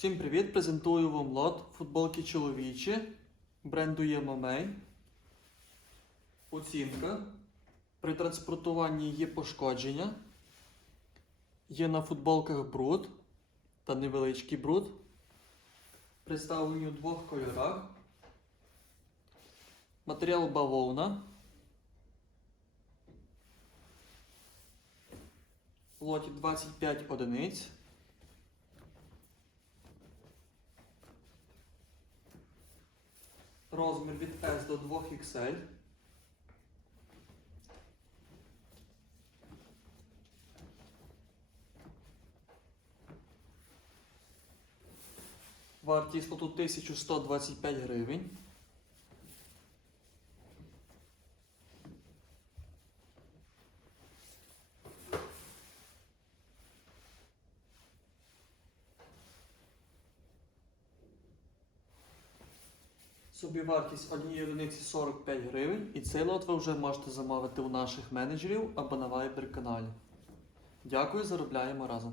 Всім привіт! Презентую вам лот футболки чоловічі бренду Ємамей. Оцінка. При транспортуванні є пошкодження. Є на футболках бруд та невеличкий бруд. Представлені у двох кольорах. Матеріал бавовна. Лоті 25 одиниць. Розмір від S до 2XL. Вартість тут 1125 гривень. Собівартість однієї одиниці 45 гривень, і цей лот ви вже можете замовити у наших менеджерів або на Viber каналі. Дякую, заробляємо разом.